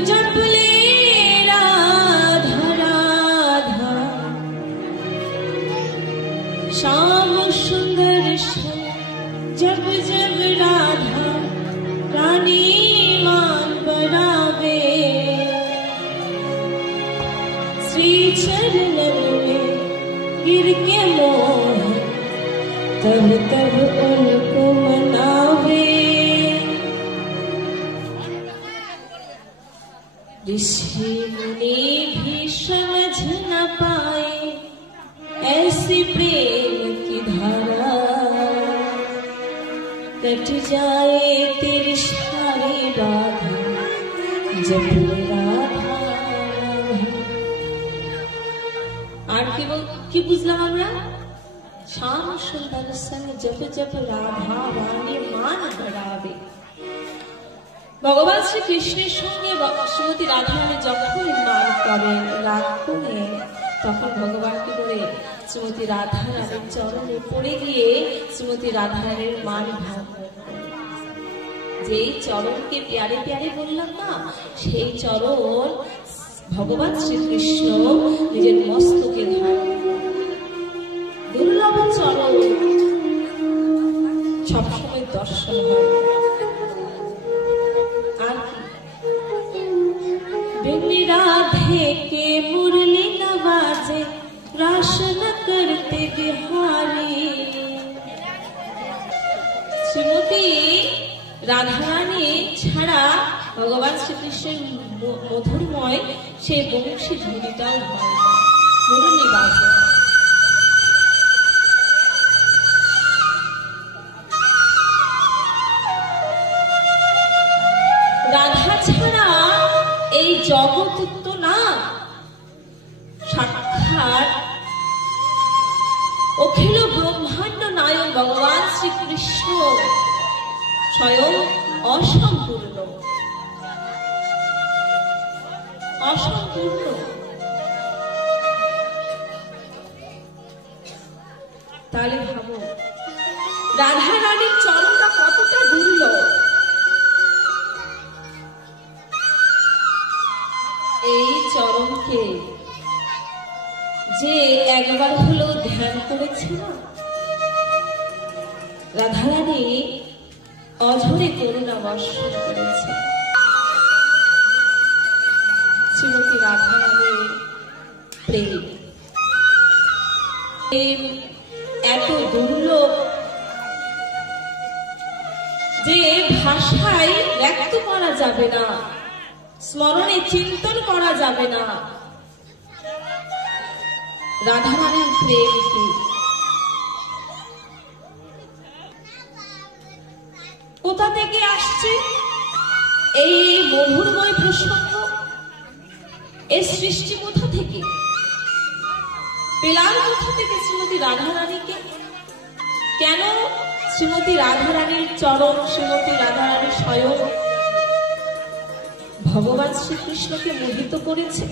जप ले राधा राधा श्याम सुंदर जब जब राधा रानी मान बढ़ावे, श्री चरणन में गिर के मोह तब तब उनको मनावे। ऋषि मुनि भी समझ न पाए ऐसी प्रेम की धारा, कट जाए तेरी सारी राधा जब राधा। और की बुझलाम আমরা? श्याम सुंदर संग जब जब राधा रानी मान बढ़ावे। भगवान श्री कृष्णের সঙ্গে শ্রীমতী রাধা রানী যখন মান করেন রাগ করে, তখন ভগবান কি করে শ্রীমতী রাধা রানীর চরণে পড়ে গিয়ে শ্রীমতী রাধা রানীর মান ভাব। যেই চরণকে প্যারে প্যারে বললাম না, সেই চরণ ভগবান শ্রীকৃষ্ণ নিজের মস্তকে ধারণ। দুর্লভ চরণ সবসময় দর্শন হয়। আর बिन राधे के मुरली नवाजे रास न करते बिहारी। श्रीमती राधा रानी ছাড়া ভগবান শ্রীকৃষ্ণের মধুরময় সেই বংশী ধ্বনিটাও হয় না, মুরলি বাজে। রাধা ছাড়া এই জগৎ তো না, সাক্ষাৎ অখিল ব্রহ্মাণ্ড নায়ক ভগবান শ্রীকৃষ্ণ স্বয়ং অসম্পূর্ণ। অসম্পূর্ণ তাহলে ভাবো রাধা রানীর চরণটা কতটা দুর্লভ। এই চরণকে যে একবার হলো ধ্যান করেছে না, রাধা রানী অঝরে করুণা বর্ষণ করেছে। শ্রীমতী রাধা রানীর প্রেম এত দুর্লভ যে ভাষায় ব্যক্ত করা যাবে না, স্মরণে চিন্তন করা যাবে না। রাধা রানীর প্রেম কি, কোথা থেকে আসছে এই মধুরময় প্রসঙ্গ? এই সৃষ্টি কোথা থেকে পেলাম? কোথা থেকে শ্রীমতী রাধা রানীকে? কেন শ্রীমতী রাধা রানীর চরণ, শ্রীমতী রাধা রানীর স্বয়ং ভগবান শ্রীকৃষ্ণকে মোহিত করেছে,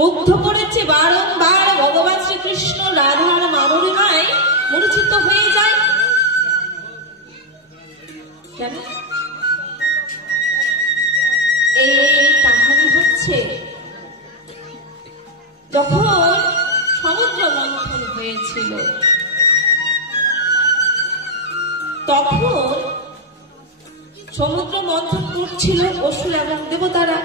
মুগ্ধ করেছে। বারংবার ভগবান শ্রীকৃষ্ণ রাধার মাধুরীমায় মূর্ছিত হয়ে যায়। কেন? এই কাহিনী হচ্ছে যখন সমুদ্র মন্থন হয়েছিল, তখন সমুদ্র মন্থন করছিল অসুর এবং দেবতারা।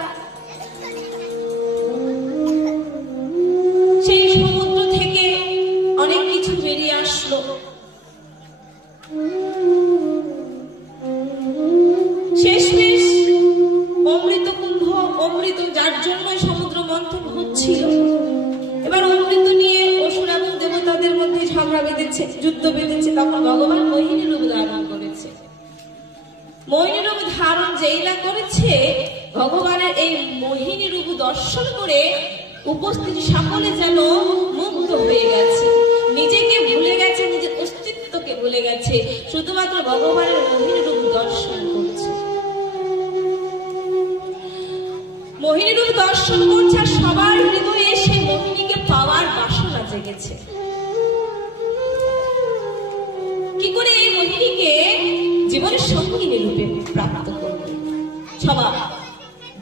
সেই সমুদ্র থেকে অনেক কিছু বেরিয়ে আসলো। শেষমেশ অমৃত কুম্ভ, অমৃত যার জন্য সমুদ্র মন্থন হচ্ছিল, এবার অমৃত নিয়ে অসুর এবং দেবতাদের মধ্যে ঝগড়া বেঁধেছে, যুদ্ধ বেঁধেছে। তখন ভগবান মোহিনী রূপ ধারণ করেছে। মোহিনী রূপ ধারণ যেই না করেছে, ভগবানের এই মোহিনী রূপ দর্শন করে উপস্থিত সকলে যেন মুগ্ধ হয়ে গেছে, নিজেকে ভুলে গেছে, নিজের অস্তিত্বকে ভুলে গেছে, শুধুমাত্র ভগবানের মোহিনী রূপ দর্শন করছে। মোহিনী রূপ দর্শন করছে আর সবার হৃদয়ে সেই মোহিনীকে পাওয়ার বাসনা জেগেছে। কি করে এই মোহিনীকে জীবনের সঙ্গিনী রূপে প্রাপ্ত করবে? সবার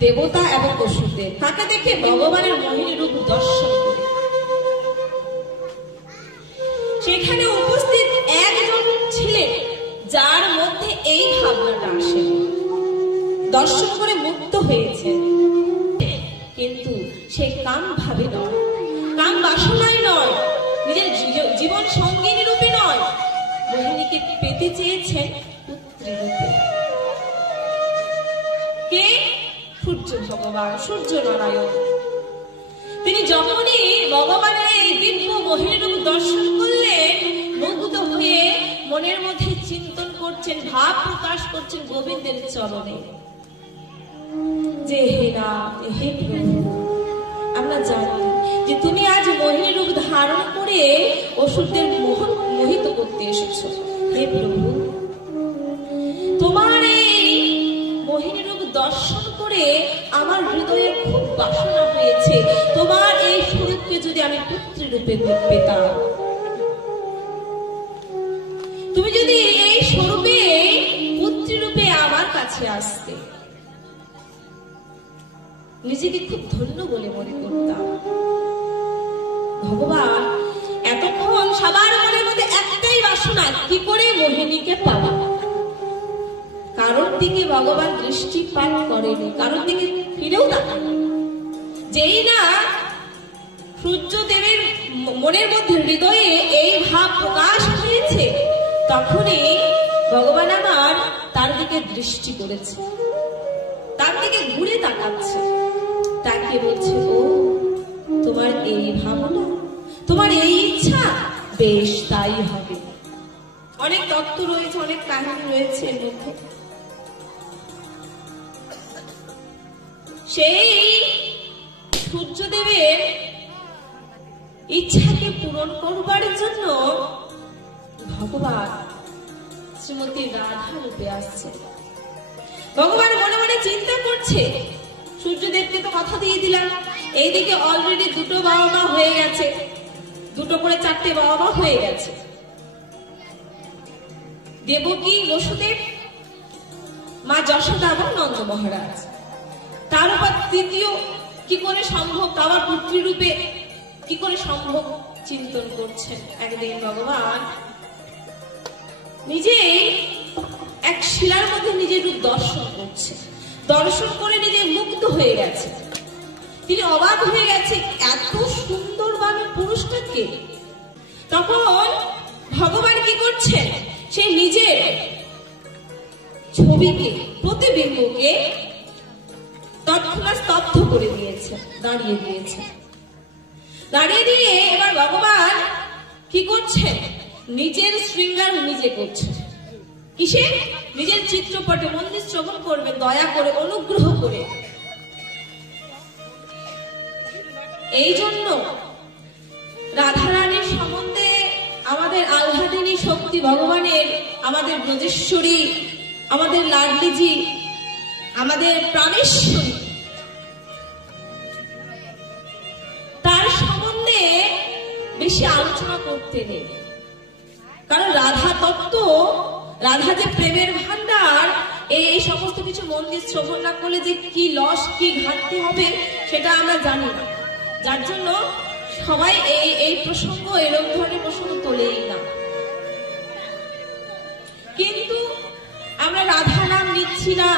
দেবতা এবং অসুরদের তাকে দেখে ভগবানের মোহিনী রূপ দর্শন করে সেখানে ভাবনাটা আসে, দর্শন করে মুক্ত হয়েছে, কিন্তু সে কাম ভাবে নয়, কাম বাসনায় নয়, নিজের জীবন সঙ্গিনী রূপে নয়, মোহিনীকে পেতে চেয়েছেন পুত্রী রূপে। কে? সূর্য ভগবান, সূর্য নারায়ণ। তিনি যখনই ভগবানের এই দিব্য মোহিনী রূপ দর্শন করলেন, মুগ্ধ হয়ে মনের মধ্যে চিন্তন করছেন, ভাব প্রকাশ করছেন গোবিন্দের চরণে, যে হে রাম, হে প্রভু, আমরা জানি যে তুমি আজ মোহিনী রূপ ধারণ করে অসুরদের মোহিত করতে এসেছো। হে প্রভু, তোমার এই মোহিনী রূপ দর্শন করে আমার হৃদয়ে খুব বাসনা হয়েছে, তোমার এই স্বরূপকে যদি আমি পুত্রী রূপে পেতাম, তুমি যদি এই স্বরূপে পুত্রী রূপে আমার কাছে আসতে, নিজেকে খুব ধন্য বলে মনে করতাম। ভগবান এতক্ষণ সবার মনের মধ্যে একটাই বাসনা, কি করে মোহিনীকে পাওয়া। কারোর দিকে ভগবান দৃষ্টিপাত করেনি, কারোর দিকে ফিরেও তাকায়নি। যেই না সূর্যদেবের মনের মধ্যে হৃদয়ে এই ভাব প্রকাশ হয়েছে, তখনই ভগবান আমার তার দিকে দৃষ্টি করেছে, তার দিকে ঘুরে তাকাচ্ছে, তাকে বলছে, ও তোমার এই ভাবনা, তোমার এই ইচ্ছা, বেশ তাই হবে। অনেক তত্ত্ব রয়েছে, অনেক কাহিনী রয়েছে এর মধ্যে। সেই সূর্যদেবের ইচ্ছাকে পূরণ করবার জন্য ভগবান শ্রীমতী রাধা রূপে আসছে। ভগবান মনে মনে চিন্তা করছে, সূর্যদেবকে তো কথা দিয়ে দিলাম, এইদিকে অলরেডি দুটো বাবা মা হয়ে গেছে, দুটো করে চারটে বাবা মা হয়ে গেছে, দেবকী, বসুদেব, মা যশোদা এবং নন্দ মহারাজ। তার উপর তৃতীয় কি করে সম্ভব, আবার পুত্রী রূপে কি করে সম্ভব চিন্তন করছেন। একদিন ভগবান নিজে এক শিলার মধ্যে নিজের রূপ দর্শন করছে, দর্শন করে নিজে মুগ্ধ হয়ে গেছে। তিনি অবাক হয়ে গেছে, এত সুন্দরবান পুরুষটাকে। তখন ভগবান কি করছেন, সে নিজের ছবিকে, প্রতিবিম্বকে তৎক্ষণাৎ স্তব্ধ করে দিয়েছে, দাঁড়িয়ে দিয়েছে। দাঁড়িয়ে দিয়ে এবার ভগবান কি করছেন, নিজের শৃঙ্গার নিজে করছেন। কিসে? নিজের চিত্রপটে। মন্দির শ্রবণ করবেন দয়া করে, অনুগ্রহ করে। এই জন্য রাধারানীর সম্বন্ধে আমাদের আহ্লাদিনী শক্তি ভগবানের, আমাদের ব্রজেশ্বরী, আমাদের লাডলিজি, আমাদের প্রাণেশ্বরী, তার সম্বন্ধে বেশি আলোচনা করতে নেই। কারণ রাধা তত্ত্ব, রাধা যে প্রেমের ভান্ডার, এই সমস্ত কিছু মন্দির শ্রবণ না করলে যে কি লস, কি ঘাটতি হবে সেটা আমরা জানি না। যার জন্য সবাই এই প্রসঙ্গ, এরকম ধরনের প্রসঙ্গ তোলেই না। কিন্তু আমরা রাধা নাম নিচ্ছি না,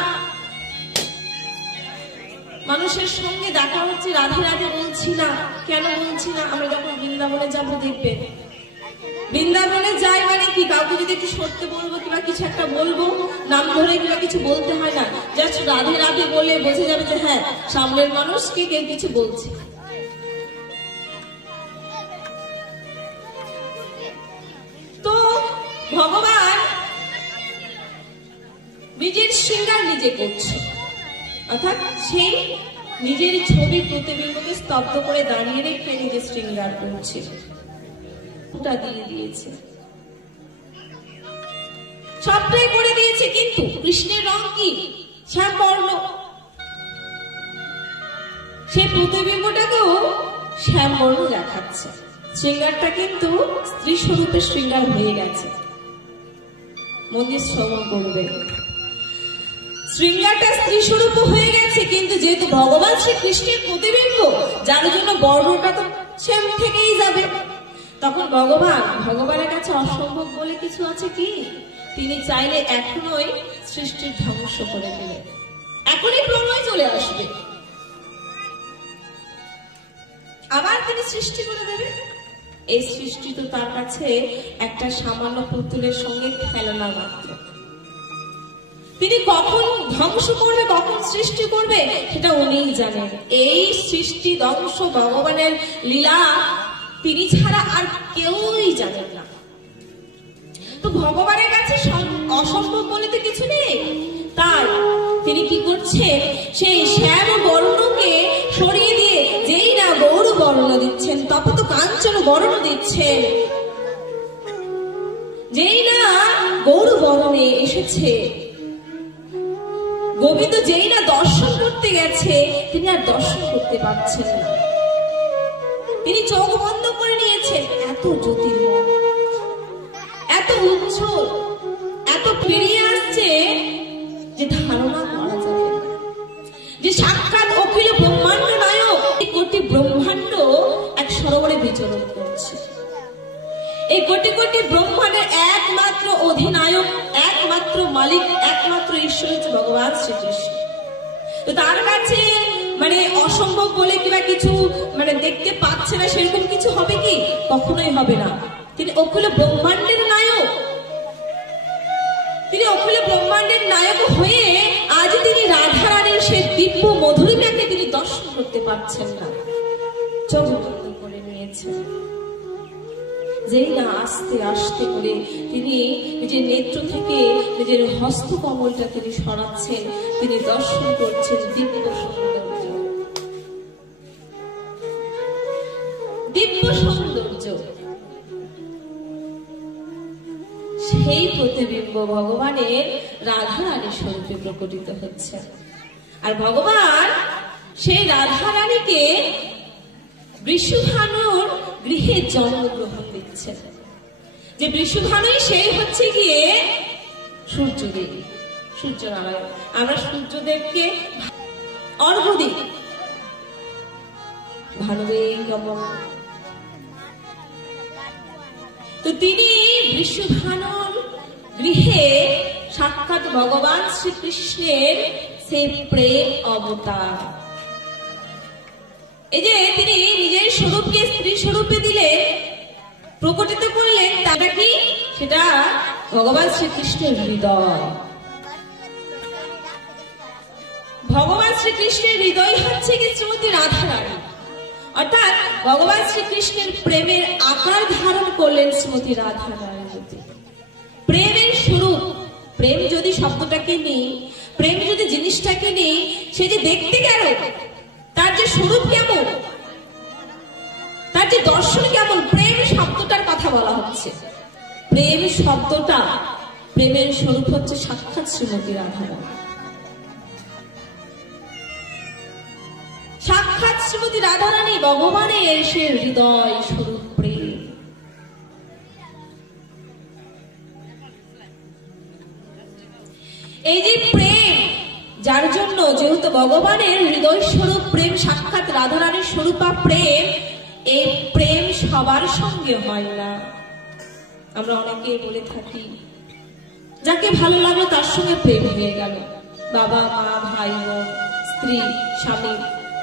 মানুষের সঙ্গে দেখা হচ্ছে, রাধে রাধে বলছি না। কেন বলছি না? আমরা যখন বৃন্দাবনে যাবো দেখবেন, বৃন্দাবনে যাই মানে কি, কাউকে যদি একটু সরতে বলবো কিংবা কিছু একটা বলবো, নাম ধরে কিংবা কিছু বলতে হয় না, জাস্ট রাধে রাধে বলে বোঝা যাবে যে হ্যাঁ সামনের মানুষকে কেউ কিছু বলছে। তো ভগবান নিজের শৃঙ্গার নিজে করছে, অর্থাৎ সেই নিজের ছবি প্রতিবিম্বকে স্তব্ধ করে দাঁড়িয়ে রেখে নিজের শৃঙ্গার করছে, ওটা দিয়ে দিয়েছে, সবটাই করে দিয়েছে। কিন্তু কৃষ্ণের রং কি? শ্যামবর্ণ। সেই প্রতিবিম্বটাকেও শ্যামবর্ণ দেখাচ্ছে। শৃঙ্গারটা কিন্তু স্ত্রী স্বরূপের শৃঙ্গার হয়ে গেছে। মন্দির শ্রবণ করবে, শৃঙ্গারটা স্ত্রী স্বরূপ হয়ে গেছে, কিন্তু যেহেতু ভগবান শ্রী কৃষ্ণের প্রতিবিম্ব, যার জন্য বর্ণটা তো শ্যাম থেকেই যাবে। তখন ভগবানের কাছে অসম্ভব বলে কিছু আছে কি? তিনি চাইলে এখনই সৃষ্টির ধ্বংস করে দিলেন, এখনই প্রলয় চলে আসবে, আবার তিনি সৃষ্টি করে দেবেন। এই সৃষ্টি তো তার কাছে একটা সামান্য পুতুলের সঙ্গে খেলনা মাত্র। তিনি কখন ধ্বংস করবে, কখন সৃষ্টি করবে, সেটা উনিই জানেন। এই সৃষ্টি ধ্বংস ভগবানের লীলা তিনি ছাড়া আর কেউই জানেন না। তো ভগবানের কাছে অসম্ভব বলে তো কিছু নেই। তাই তিনি কি করছেন, সেই শ্যাম বর্ণকে সরিয়ে দিয়ে যেই না গৌর বর্ণ দিচ্ছেন, তপত কাঞ্চন বর্ণ দিচ্ছেন, যেই না গৌর বর্ণে এসেছে, গোবিন্দ যেই না দর্শন করতে গেছে, তিনি আর দর্শন করতে পারছেন না। তিনি চোখ বন্ধ করে নিয়েছেন। এত জ্যোতির্ময়, এত উচ্চ, এত পেরিয়ে আসছে যে ধারণা করা যাবে না। যে সাক্ষাৎ অখিল ব্রহ্মাণ্ড নায়ক, কোটি ব্রহ্মাণ্ড এক সরোবরে বিচরণ করছে। এই কোটি কোটি ব্রহ্মাণ্ডের একমাত্র অধিনায়ক, একমাত্র মালিক, একমাত্র ঈশ্বর হচ্ছে ভগবান শ্রীকৃষ্ণ। তো তার কাছে অসম্ভব বলে কিংবা কিছু দেখতে পাচ্ছে না, সেরকম কিছু হবে কি? কখনোই হবে না। তিনি অখিল ব্রহ্মাণ্ডের নায়ক। তিনি অখিল ব্রহ্মাণ্ডের নায়ক হয়ে আজ তিনি রাধা রানীর সেই দিব্য মধুরিমাকে তিনি দর্শন করতে পারছেন না, চোখ বন্ধ করে নিয়েছেন। যেই না আস্তে আস্তে করে তিনি নিজের নেত্র থেকে নিজের হস্তকমলটা তিনি সরাচ্ছেন, তিনি দর্শন করছেন দিব্য সৌন্দর্য, দিব্য সৌন্দর্য। সেই প্রতিবিম্ব ভগবানের রাধা রানীর স্বরূপে প্রকটিত হচ্ছে। আর ভগবান সেই রাধা রানীকে বৃষভানুর গৃহে জন্মগ্রহণ দিচ্ছেন। যে বৃষভানুই সেই হচ্ছে গিয়ে সূর্যদেব, সূর্যনারায়ণ। আমরা সূর্যদেবকে অর্ঘ্য দিই, ভানুবে গমন। তো তিনি বৃষভানুর গৃহে সাক্ষাৎ ভগবান শ্রীকৃষ্ণের সেই প্রেম অবতার। এই যে তিনি নিজের স্বরূপকে স্ত্রী স্বরূপে দিলে প্রকটিত করলেন, তাটা কি? সেটা ভগবান শ্রীকৃষ্ণের হৃদয়। ভগবান শ্রীকৃষ্ণের হৃদয় হচ্ছে কি শ্রীমতী রাধা রানী। অর্থাৎ ভগবান শ্রীকৃষ্ণের প্রেমের আকার ধারণ করলেন শ্রীমতী রাধা রানী। প্রেমের স্বরূপ, প্রেম যদি শব্দটাকে নেই, প্রেম যদি জিনিসটাকে নেই, সে যে দেখতে গেল, তার যে স্বরূপ কেমন, তার যে দর্শন কেমন, প্রেম শব্দটার কথা বলা হচ্ছে। প্রেম শব্দটা, প্রেমের স্বরূপ হচ্ছে সাক্ষাৎ শ্রীমতী রাধা রানী। সাক্ষাৎ শ্রীমতী রাধা রানী ভগবানের সে হৃদয় স্বরূপ প্রেম। এই যে প্রেম, যার জন্য যেহেতু ভগবানের হৃদয় স্বরূপ প্রেম, সাক্ষাৎ রাধা রানীর স্বরূপা প্রেম, এই প্রেম সবার সঙ্গে হয় না। আমরা অনেকে বলে থাকি, যাকে ভালো লাগলো তার সঙ্গে প্রেম হয়ে গেল, বাবা মা ভাই বোন স্ত্রী স্বামী,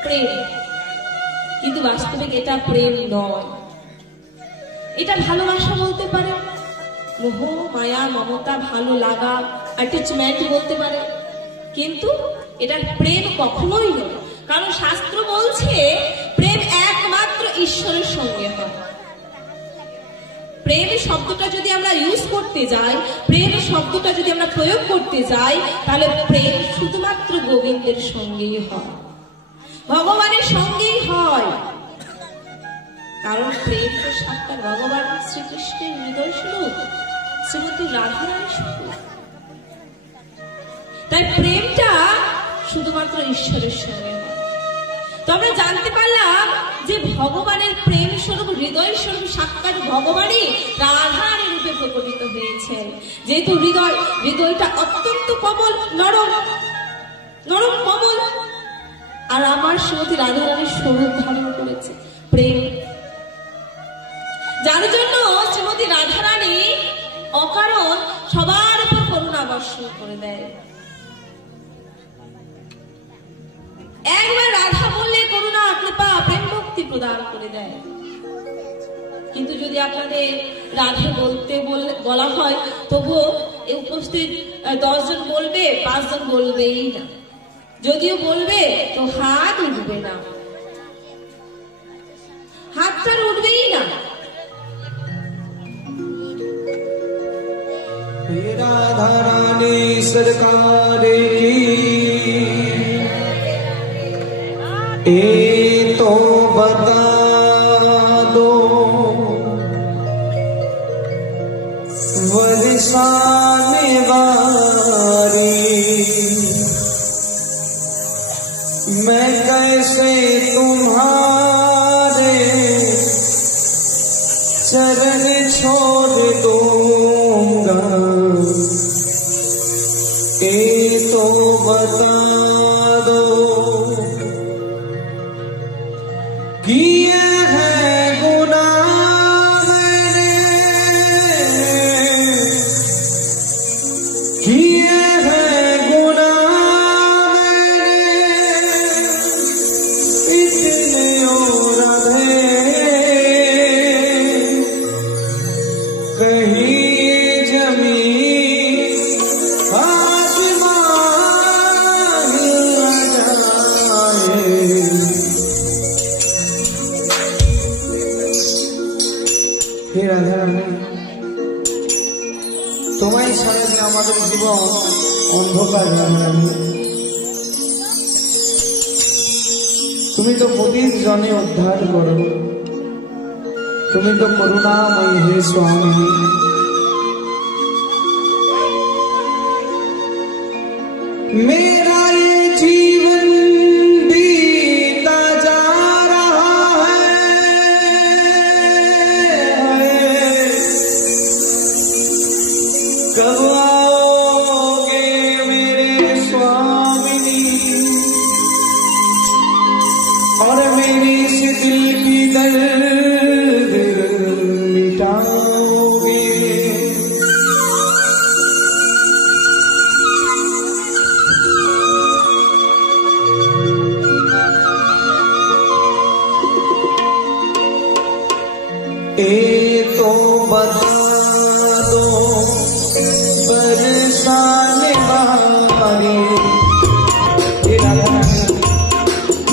প্রেম। কিন্তু বাস্তবিক এটা প্রেম নয়। এটা ভালোবাসা বলতে পারে, মোহ মায়া মমতা, ভালো লাগা, অ্যাটাচমেন্ট বলতে পারে, কিন্তু এটা প্রেম কখনোই নয়। কারণ শাস্ত্র বলছে প্রেম একমাত্র ঈশ্বরের সঙ্গে হয়। প্রেম শব্দটা যদি আমরা ইউজ করতে যাই, প্রেম শব্দটা যদি আমরা প্রয়োগ করতে যাই, তাহলে প্রেম শুধুমাত্র গোবিন্দের সঙ্গেই হয়, ভগবানের সঙ্গেই হয়। কারণ প্রেম তো সাক্ষাৎ ভগবান শ্রীকৃষ্ণের হৃদয় স্বরূপ, শ্রীমতী রাধা রানীর স্বরূপ। তাই প্রেমটা শুধুমাত্র ঈশ্বরের সঙ্গে হয়। তো আমরা জানতে পারলাম যে ভগবানের প্রেম স্বরূপ, হৃদয় স্বরূপ সাক্ষাৎ ভগবানই রাধারানীর রূপে প্রকটিত হয়েছেন। যেহেতু হৃদয়টা অত্যন্ত কোমল, নরম নরম কোমল, আর আমার শ্রীমতী রাধারানীর স্বরূপ ধারণ করেছে প্রেম, যার জন্য শ্রীমতী রাধারানী অকারণ সবার দর্শন করে দেয়। একবার রাধা বললে করুণা কৃপা প্রেম ভক্তি প্রদান করে দেয়। কিন্তু যদি আপনাদের রাধে বলতে বলা হয়, তবুও উপস্থিত 10 জন বলবে, 5 জন বলবেই না। যদিও বলবে তো হাত উঠবে না, হাতটা উঠবেই না। राधा रानी सरकार की तो बता दो बरसाने वाली, मैं कैसे तुम्हारे चरण छोड़ दूंगा, ये तो बता दो। किए हैं गुनाह मैंने, किए हैं गुनाह मैंने, इतने और राधे कहीं जमीन आसमान जाए। हे राधा रानी, তোমায় ছাড়া যে আমাদের জীবন অন্ধকার। রানী, তুমি তো পতিত জনে উদ্ধার করো, তুমি তো করুণাময়ী হে স্বামী। मेरा ये जीवन बीता जा रहा है, कब आओगे मेरे स्वामी और मेरी इस दिल की दर्द मिटाओगे। ये तो बता दो बरसाने वाली।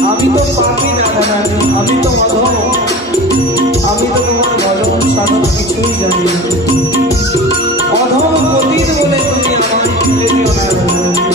আমি তো পাপি রাধা রানী, আমি তো অধম, আমি তো তোমার ভজন সাধন কিছুই জানি না। অধম পতিত বলে তুমি আমায় ছেড়ে দিও না রাধা রানী।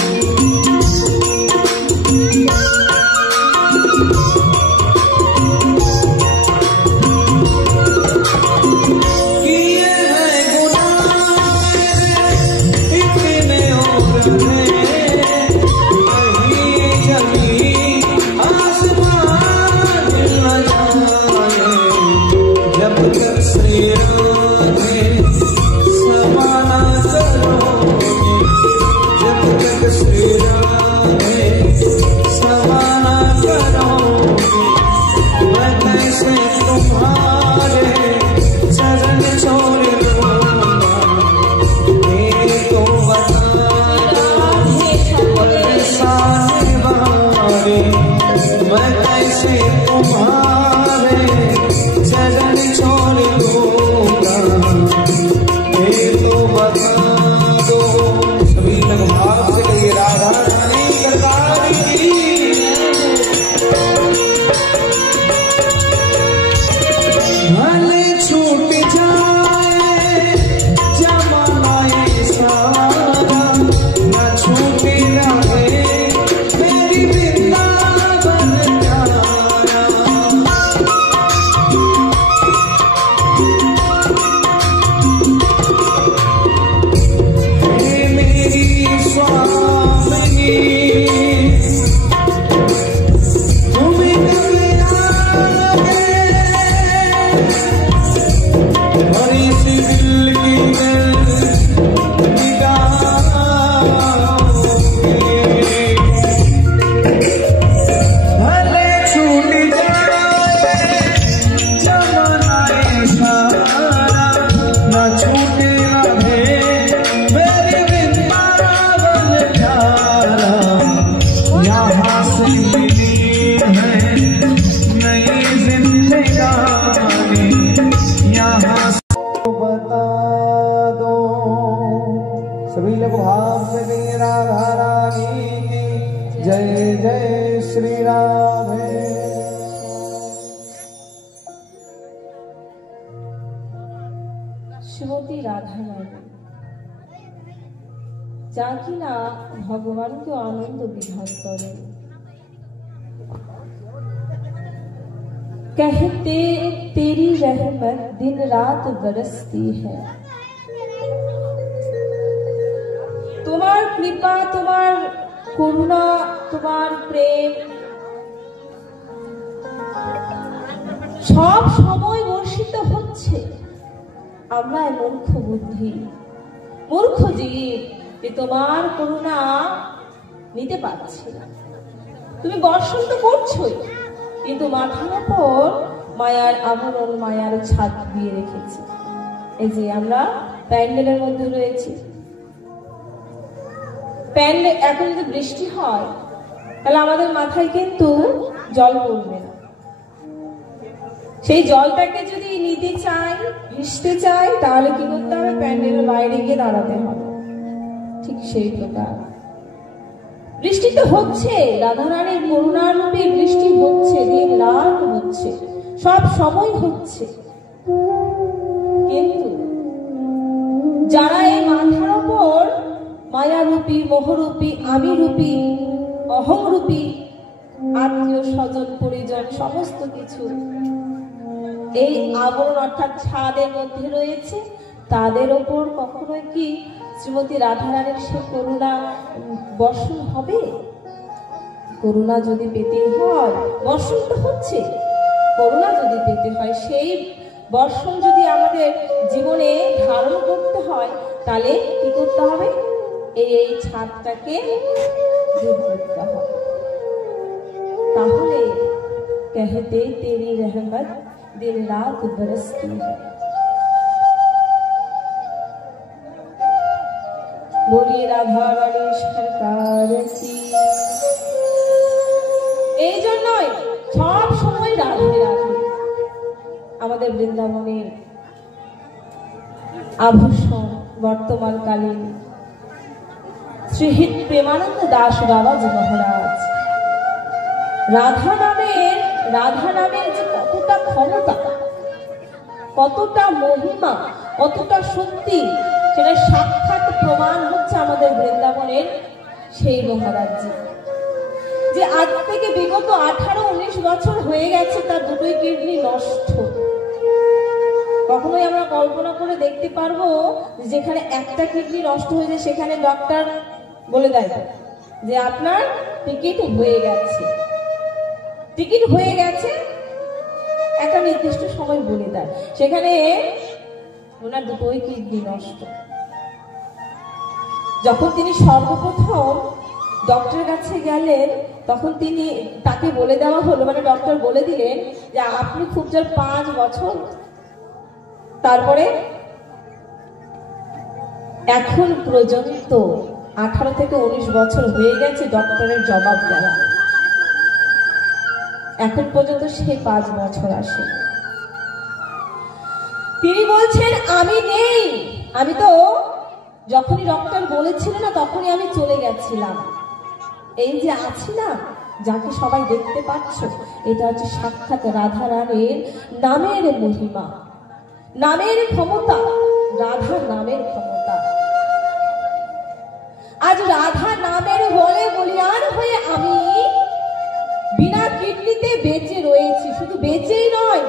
मैं कैसे तुम्हारे चरण छोड़ दूंगा, ये तो बता दो। सभी लोग भाव से कहिए राधा रानी सरकार की। भले छूट जाए जमाना ये सारा, न छूटे रहे मेरी वृंदावन प्यारा। हे मेरी स्वामिनी, तुम्हें कब आओगे और इस दिल की भले छूट जाए जमाना ये सारा, न छूटे रहे मेरी वृंदावन শ্রীমতী রাধা রানী, যা কিনা ভগবানকে আনন্দ বিধান করেন। कहते तेरी रहमत दिन रात बरसती है। তোমার কৃপা, তোমার করুণা, তোমার প্রেম সব সময় বর্ষিত হচ্ছে। আমরা মূর্খ বুদ্ধি, মূর্খ জীব, যে তোমার করুণা নিতে পারছি না। তুমি বর্ষণ তো করছোই, কিন্তু মাথার উপর মায়ার আবরণ, মায়ার ছাদ দিয়ে রেখেছি। এই যে আমরা প্যান্ডেলের মধ্যে রয়েছি, প্যান্ডেল এখন যদি বৃষ্টি হয় তাহলে আমাদের মাথায় কিন্তু জল পড়বে না। সেই জলটাকে যদি নিতে চাই, ভিজতে চাই, তাহলে কি করতে হবে? প্যান্ডেলের বাইরে গিয়ে দাঁড়াতে হবে। ঠিক সেই প্রকার বৃষ্টি তো হচ্ছে, রাধারানীর করুণার রূপে বৃষ্টি হচ্ছে, দিন রাত হচ্ছে, সব সময় হচ্ছে। কিন্তু যারা এই মাথার ওপর মায়ারূপী, মোহরূপী, আমিরূপী, অহংরূপী আত্মীয় স্বজন পরিজন সমস্ত কিছু এই আবরণ অর্থাৎ ছাদের মধ্যে রয়েছে, তাদের ওপর কখনোই কি শ্রীমতী রাধারানীর সে করুণা বর্ষণ হবে? করুণা যদি পেতে হয়, বর্ষণ তো হচ্ছে, করুণা যদি পেতে হয়, সেই বর্ষণ যদি আমাদের জীবনে ধারণ করতে হয়, তাহলে কি করতে হবে? এই ছাদটাকে দূর করতে হবে। তাহলে कहते तेरी रहमत दिन रात बरसती है। बोलिए राधा रानी सरकार की। এই জন্যই সব সময় রাধে রাধে আমাদের বৃন্দাবনের আভূষণ বর্তমানকালীন শ্রীহিত প্রেমানন্দ দাস বাবাজি মহারাজ। রাধা নামের যে কতটা ক্ষমতা, কতটা মহিমা, কতটা শক্তি, সেটা সাক্ষাৎ প্রমাণ হচ্ছে আমাদের বৃন্দাবনের সেই মহারাজজি, যে আজ থেকে বিগত 18-19 বছর হয়ে গেছে তার দুটোই কিডনি নষ্ট। কখনোই আমরা কল্পনা করে দেখতে পারবো যেখানে একটা কিডনি নষ্ট হয়ে যায় সেখানে ডক্টর বলে দেয় যে আপনার টিকিট হয়ে গেছে, টিকিট হয়ে গেছে, একটা নির্দিষ্ট সময় বলে দেয়, সেখানে ওনার দুটোই কিডনি নষ্ট। যখন তিনি সর্বপ্রথম ডক্টরের কাছে গেলেন তখন তাকে বলে দেওয়া হলো, মানে ডক্টর বলে দিলেন যে আপনি খুব জোর 5 বছর, তারপরে এখন পর্যন্ত 18 থেকে 19 বছর হয়ে গেছে ডক্টরের জবাব দেওয়া, এখন পর্যন্ত সে 5 বছর আসে। তিনি বলছেন আমি নেই, আমি তো যখনই ডক্টর বলেছিলেন না তখনই আমি চলে গেছিলাম। এই যে আছি না, যাকে সবাই দেখতে পাচ্ছ, এটা হচ্ছে সাক্ষাৎ রাধা রানীর নামের মহিমা, নামের ক্ষমতা, রাধা নামের ক্ষমতা। আজ রাধা নামের বলে বলিয়ান হয়ে আমি বিনা কিডনিতে বেঁচে রয়েছি। শুধু বেঁচেই নয়,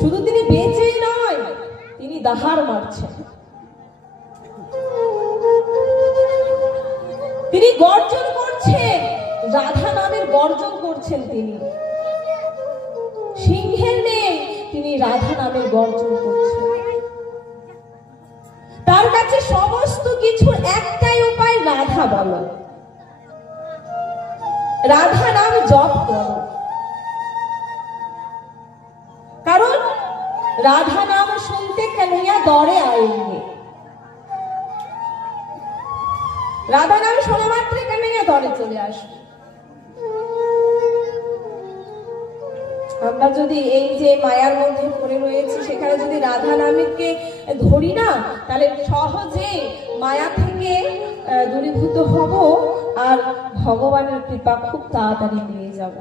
শুধু তিনি বেঁচেই নয়, তিনি দাহার মারছেন, তিনি গর্জন করছেন, রাধা নামের গর্জন করছেন। তিনি সিংহের নেই, তিনি রাধা নামের গর্জন করছেন। তার কাছে সমস্ত কিছুর একটাই উপায়, রাধা বলো, রাধা নাম জপ করো। কারণ রাধা নাম শুনতে কান্হैया দৌড়ে আएंगे, রাধা নাম শোনা মাত্রে কান্হैया দৌড়ে চলে আসবে। আমরা যদি এই যে মায়ার মধ্যে পড়ে রয়েছি সেখানে যদি রাধা নামকে ধরি না, তাহলে সহজে মায়া থেকে দূরীভূত হব আর ভগবানের কৃপা খুব তাড়াতাড়ি পেয়ে যাব।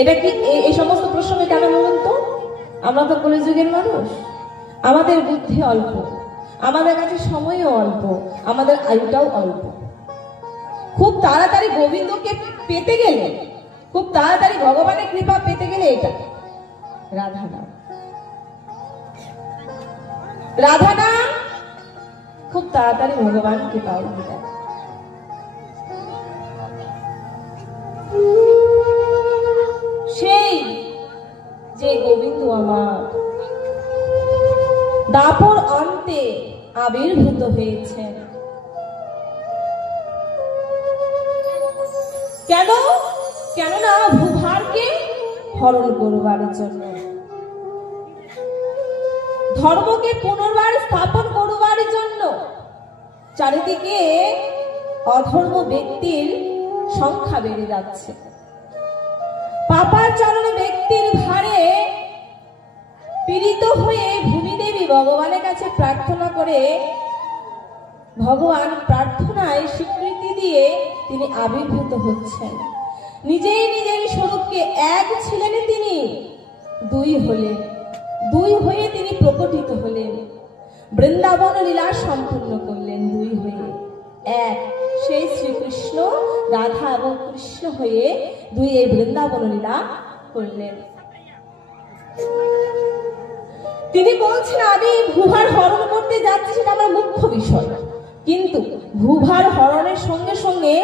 এটা কি এই সমস্ত প্রশ্নে কেন বলুন তো? আমরা তো কলিযুগের মানুষ, আমাদের বুদ্ধি অল্প, আমাদের কাছে সময়ও অল্প, আমাদের আয়ুটাও অল্প। খুব তাড়াতাড়ি গোবিন্দকে পেতে গেলে, খুব তাড়াতাড়ি ভগবানের কৃপা পেতে গেলে এটা রাধা নাম, রাধা নাম খুব তাড়াতাড়ি ভগবানকে পাওয়া যায়। সেই যে গোবিন্দ আমার দাপর অন্তে আবির্ভূত হয়েছেন। কেন? কেননা ভূভারকে হরণ করবার জন্য, ধর্মকে পুনর্বার স্থাপন করবার জন্য। চারিদিকে অধর্ম ব্যক্তির সংখ্যা বেড়ে যাচ্ছে, পাপাচারণ ব্যক্তির ভারে পীড়িত হয়ে ভূমিদেবী ভগবানের কাছে প্রার্থনা করে, ভগবান প্রার্থনায় স্বীকৃতি দিয়ে তিনি আবির্ভূত হচ্ছেন। নিজেই নিজের স্বরূপকে এক ছিলেন তিনি, দুই হলেন, দুই হয়ে তিনি প্রকটিত হলেন, বৃন্দাবন লীলা সম্পূর্ণ করলেন দুই হয়ে এক। সেই শ্রীকৃষ্ণ রাধা এবং কৃষ্ণ হয়ে দুই এই বৃন্দাবন লীলা করলেন। তিনি বলছেন আমি ভূভার হরণ করতে যাচ্ছি, সেটা আমার মুখ্য বিষয়, কিন্তু ভূভার হরণের সঙ্গে সঙ্গে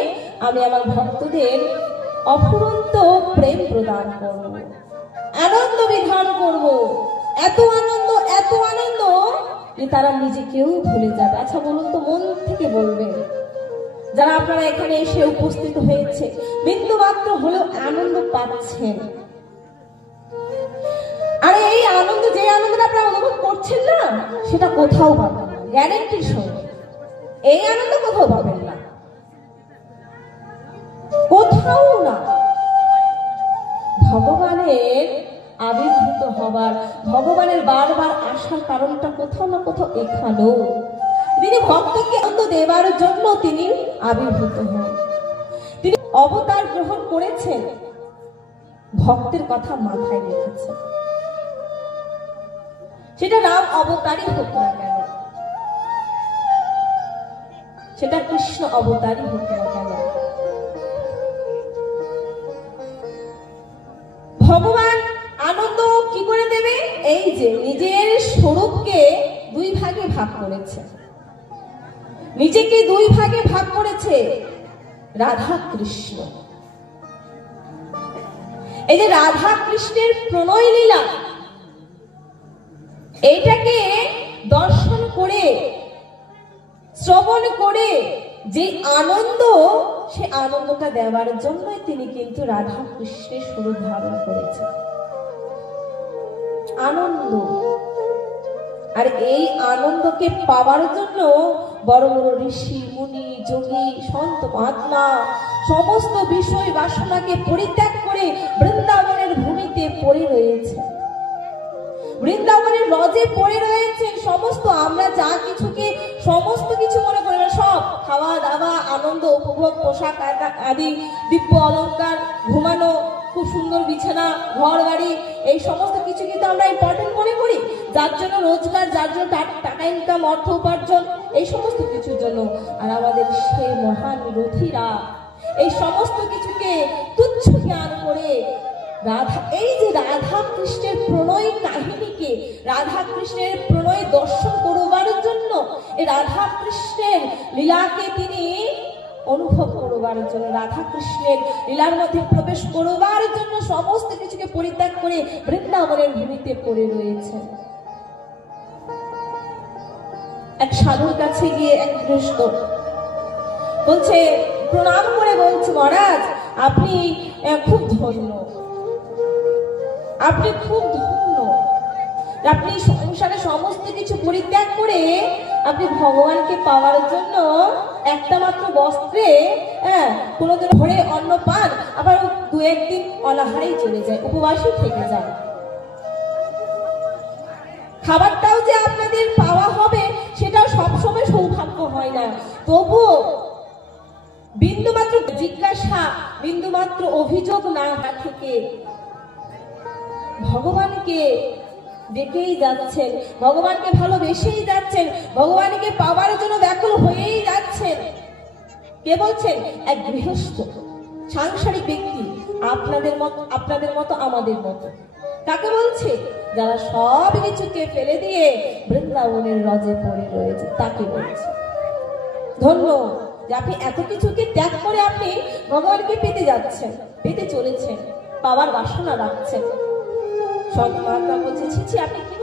আমি আমার ভক্তদের অফুরন্ত প্রেম প্রদান করব, আনন্দ বিধান করব, এত আনন্দ, এত আনন্দ যে তারা নিজেকেও ভুলে যাবে। আচ্ছা বলুন তো, মন থেকে বলবেন, যারা আপনারা এখানে এসে উপস্থিত হয়েছে, বিন্দু মাত্র হলেও আনন্দ পাচ্ছেন, আর এই আনন্দ, যে আনন্দটা আপনারা অনুভব করছেন না, সেটা কোথাও পাবেন না, গ্যারেন্টির সঙ্গে এই আনন্দ কোথাও পাবেন না, কোথাও না। ভগবানের আবির্ভূত হবার, ভগবানের বারবার আসার কারণটা কোথাও না কোথাও এখানেও। তিনি ভক্তকে আনন্দ দেবার জন্য তিনি আবির্ভূত হন, তিনি অবতার গ্রহণ করেছেন, ভক্তের কথা মাথায় রেখেছেন। সেটা রাম অবতারই হোক না কেন, সেটা কৃষ্ণ অবতারই হোক না কেন, ভগবান আনন্দ কি করে দেবে? এই যে নিজের স্বরূপকে দুই ভাগে ভাগ করেছে, নিজেকে দুই ভাগে ভাগ করেছে রাধা কৃষ্ণ। এই যে রাধা কৃষ্ণের প্রণয় লীলা, এইটাকে দর্শন করে, শ্রবণ করে যে আনন্দ, সে আনন্দটা দেওয়ার জন্যই তিনি কিন্তু রাধা কৃষ্ণের স্বরূপ ধারণ করেছেন। আনন্দ, আর এই আনন্দকে পাওয়ার জন্য বড় বড় ঋষি, মুনি, যোগী, সন্ত মহাত্মা সমস্ত বিষয় বাসনাকে পরিত্যাগ করে বৃন্দাবনের ভূমিতে পড়ে রয়েছে, বৃন্দাবনের রজে পড়ে রয়েছেন। সমস্ত আমরা যা কিছুকে সমস্ত কিছু মনে করি, সব খাওয়া দাওয়া, আনন্দ উপভোগ, পোশাক আদি, দিব্য অলঙ্কার, ঘুমানো, খুব সুন্দর বিছানা, ঘর বাড়ি, এই সমস্ত কিছু কিন্তু আমরা ইম্পর্টেন্ট মনে করি, যার জন্য রোজগার, যার জন্য টাকা ইনকাম, অর্থ উপার্জন, এই সমস্ত কিছুর জন্য। আর আমাদের সেই মহান রথীরা এই সমস্ত কিছুকে তুচ্ছ জ্ঞান করে রাধা, এই যে রাধা কৃষ্ণের প্রণয় কাহিনীকে, রাধা কৃষ্ণের প্রণয় দর্শন করবার জন্য, এই রাধা কৃষ্ণের লীলাকে তিনি অনুভব করবার জন্য, রাধা কৃষ্ণের লীলার মধ্যে প্রবেশ করবার জন্য সমস্ত কিছুকে পরিত্যাগ করে বৃন্দাবনের ভূমিতে পড়ে রয়েছে। এক সাধুর কাছে গিয়ে এক গৃহস্থ বলছে, প্রণাম করে বলছে, মহারাজ আপনি খুব ধন্য, আপনি খুব ধন্য, আপনি সংসারে সমস্ত কিছু পরিত্যাগ করে আপনি ভগবানকে পাওয়ার জন্য একটা মাত্র বস্ত্রে কোনোদিন ভরে অন্ন পান, আবার দু একদিন অনাহারেই চলে যায়, উপবাসী থেকে যায়। খাবারটাও যে আপনাদের পাওয়া হবে সেটাও সবসময় সৌভাগ্য হয় না, তবুও বিন্দুমাত্র জিজ্ঞাসা, বিন্দুমাত্র অভিযোগ না থেকে ভগবানকে ডেকেই যাচ্ছেন, ভগবানকে ভালোবেসেই যাচ্ছেন, ভগবানকে পাওয়ার জন্য ব্যাকুল হয়েই যাচ্ছেন। কে বলছেন? এক গৃহস্থ সাংসারিক ব্যক্তি, আপনাদের মতো আমাদের মতো। কাকে বলছে? যারা সব কিছুকে ফেলে দিয়ে বৃন্দাবনের রজে পড়ে রয়েছে তাকে বলছে। ধন্য যে আপনি এত কিছুকে ত্যাগ করে আপনি ভগবানকে পেতে যাচ্ছেন, পেতে চলেছেন, পাওয়ার বাসনা রাখছেন। সৎ মাতা বলছে, ছি ছি, আপনি